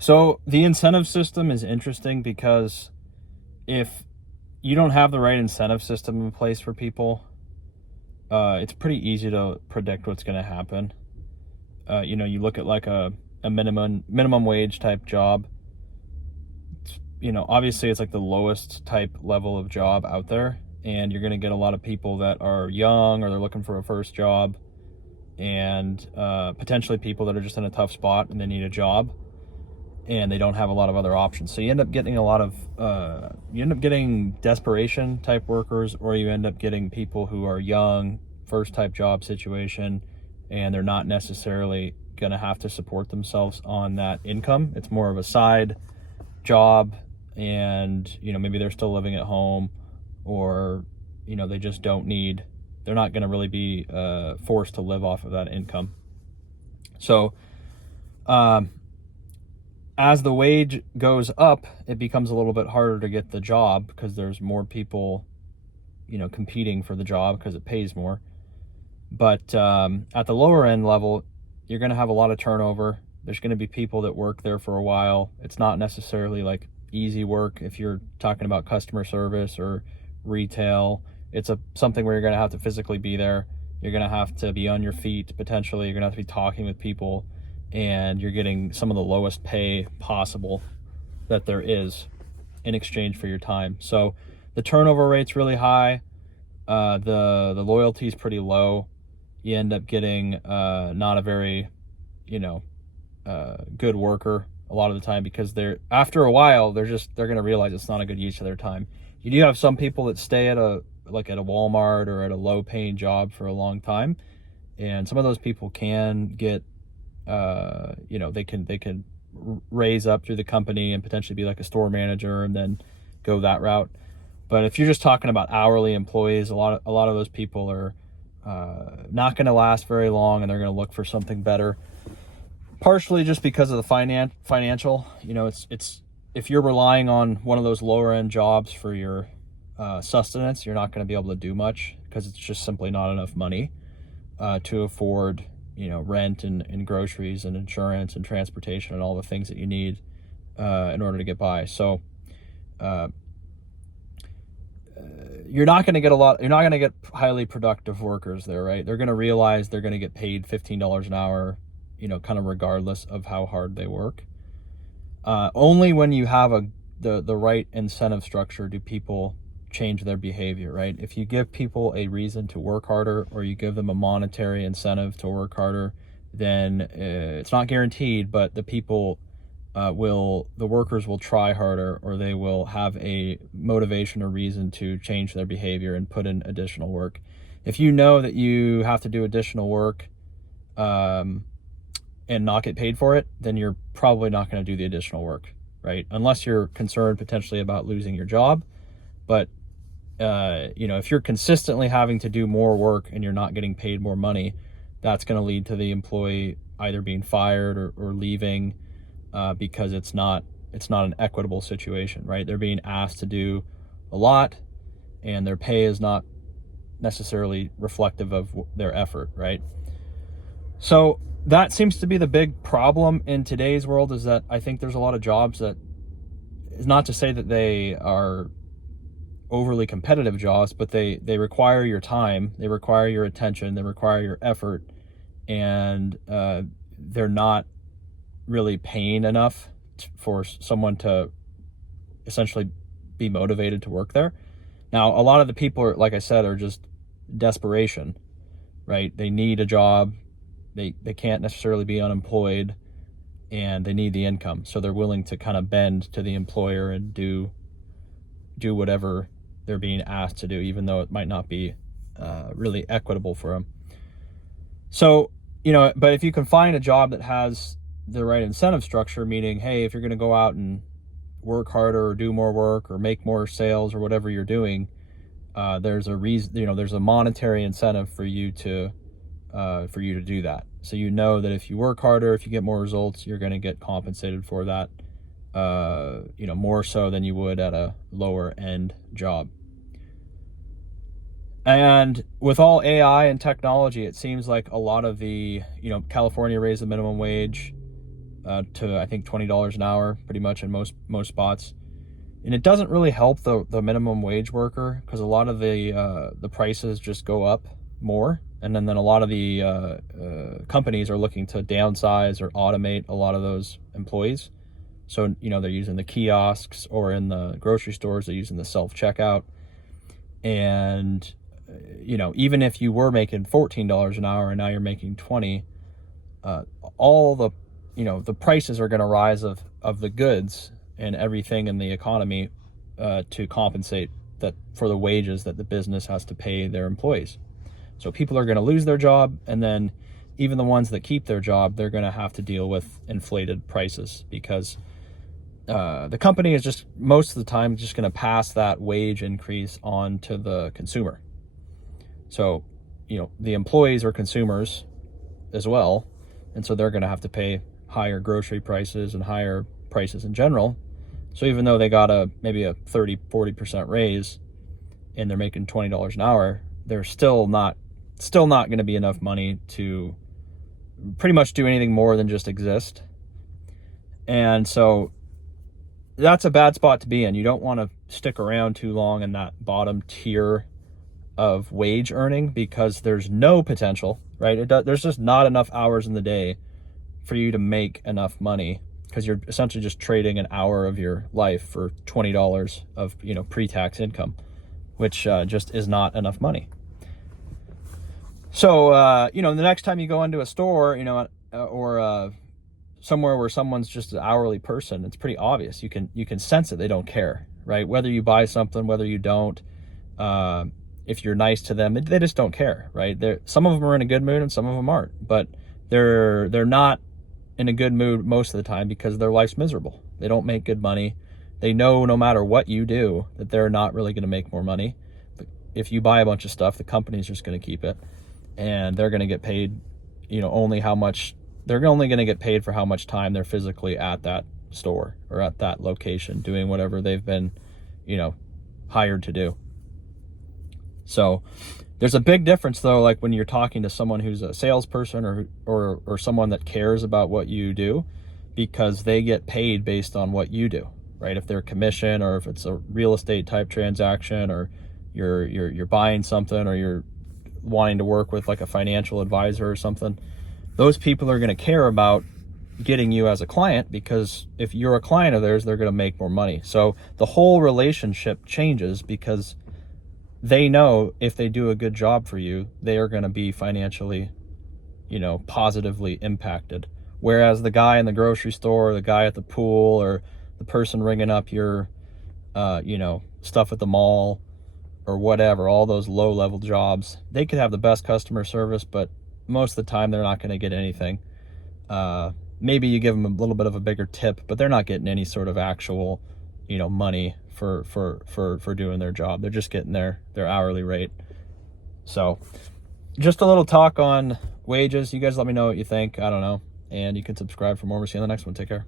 So the incentive system is interesting because if you don't have the right incentive system in place for people, it's pretty easy to predict what's going to happen. You look at like a minimum wage type job. Obviously it's like the lowest type level of job out there, and you're going to get a lot of people that are young or they're looking for a first job, and potentially people that are just in a tough spot and they need a job and they don't have a lot of other options. So you end up getting desperation type workers, or you end up getting people who are young, first type job situation, and they're not necessarily going to have to support themselves on that income. It's more of a side job, and maybe they're still living at home, or they just they're not going to really be forced to live off of that income. So as the wage goes up, it becomes a little bit harder to get the job because there's more people, competing for the job because it pays more. But at the lower end level, you're going to have a lot of turnover. There's going to be people that work there for a while. It's not necessarily like easy work. If you're talking about customer service or retail, it's something where you're going to have to physically be there. You're going to have to be on your feet. Potentially, you're going to have to be talking with people, and you're getting some of the lowest pay possible that there is in exchange for your time. So the turnover rate's really high. The loyalty is pretty low. You end up getting not a very, good worker a lot of the time, because after a while they're going to realize it's not a good use of their time. You do have some people that stay at a Walmart or at a low paying job for a long time, and some of those people can get they can raise up through the company and potentially be like a store manager and then go that route. But if you're just talking about hourly employees, a lot of those people are not going to last very long, and they're going to look for something better. Partially just because of the financial. It's if you're relying on one of those lower end jobs for your sustenance, you're not going to be able to do much because it's just simply not enough money to afford rent and groceries and insurance and transportation and all the things that you need in order to get by. So you're not going to get highly productive workers there, right? They're going to realize they're going to get paid $15 an hour, kind of regardless of how hard they work. Only when you have the right incentive structure do people change their behavior, right? If you give people a reason to work harder, or you give them a monetary incentive to work harder, then it's not guaranteed, but the workers will try harder, or they will have a motivation or reason to change their behavior and put in additional work. If you know that you have to do additional work and not get paid for it, then you're probably not going to do the additional work, right? Unless you're concerned potentially about losing your job. But if you're consistently having to do more work and you're not getting paid more money, that's going to lead to the employee either being fired or leaving because it's not an equitable situation, right? They're being asked to do a lot, and their pay is not necessarily reflective of their effort, right? So that seems to be the big problem in today's world, is that I think there's a lot of jobs that, is not to say that they are overly competitive jobs, but they require your time, they require your attention, they require your effort, and they're not really paying enough for someone to essentially be motivated to work there. Now, a lot of the people are, like I said, are just desperation, right? They need a job, they can't necessarily be unemployed, and they need the income, so they're willing to kind of bend to the employer and do whatever they're being asked to do, even though it might not be really equitable for them. So, but if you can find a job that has the right incentive structure, meaning, hey, if you're going to go out and work harder or do more work or make more sales or whatever you're doing, there's a reason, there's a monetary incentive for you to do that. So that if you work harder, if you get more results, you're going to get compensated for that, more so than you would at a lower end job. And with all AI and technology, it seems like a lot of the, California raised the minimum wage. to I think $20 an hour, pretty much in most spots. And it doesn't really help the minimum wage worker, because a lot of the prices just go up more, and then a lot of the companies are looking to downsize or automate a lot of those employees. So they're using the kiosks, or in the grocery stores they're using the self-checkout. And even if you were making $14 an hour and now you're making 20, all the the prices are going to rise of the goods and everything in the economy to compensate that for the wages that the business has to pay their employees. So people are going to lose their job, and then even the ones that keep their job, they're going to have to deal with inflated prices, because the company is just most of the time just going to pass that wage increase on to the consumer. So the employees are consumers as well, and so they're going to have to pay higher grocery prices and higher prices in general. So even though they got maybe a 30-40% raise and they're making $20 an hour, they're still not going to be enough money to pretty much do anything more than just exist. And so that's a bad spot to be in. You don't want to stick around too long in that bottom tier of wage earning, because there's no potential, right? There's just not enough hours in the day for you to make enough money, because you're essentially just trading an hour of your life for $20 of pre-tax income, which just is not enough money. So the next time you go into a store, or somewhere where someone's just an hourly person, it's pretty obvious. You can sense it. They don't care, right? Whether you buy something, whether you don't, if you're nice to them, they just don't care, right? Some of them are in a good mood and some of them aren't, but they're not in a good mood most of the time because their life's miserable. They don't make good money. They know no matter what you do that they're not really going to make more money. If you buy a bunch of stuff, the company's just going to keep it, and they're going to get paid, only how much. They're only going to get paid for how much time they're physically at that store or at that location doing whatever they've been, hired to do. So there's a big difference, though, like when you're talking to someone who's a salesperson or someone that cares about what you do, because they get paid based on what you do, right? If they're commission, or if it's a real estate type transaction, or you're buying something, or you're wanting to work with like a financial advisor or something, those people are going to care about getting you as a client, because if you're a client of theirs, they're going to make more money. So the whole relationship changes, because they know if they do a good job for you, they are going to be financially, positively impacted. Whereas the guy in the grocery store, or the guy at the pool, or the person ringing up your, stuff at the mall, or whatever, all those low-level jobs, they could have the best customer service, but most of the time they're not going to get anything. Maybe you give them a little bit of a bigger tip, but they're not getting any sort of actual, money for doing their job. They're just getting their hourly rate. So just a little talk on wages. You guys let me know what you think. I don't know. And you can subscribe for more. We'll see you on the next one. Take care.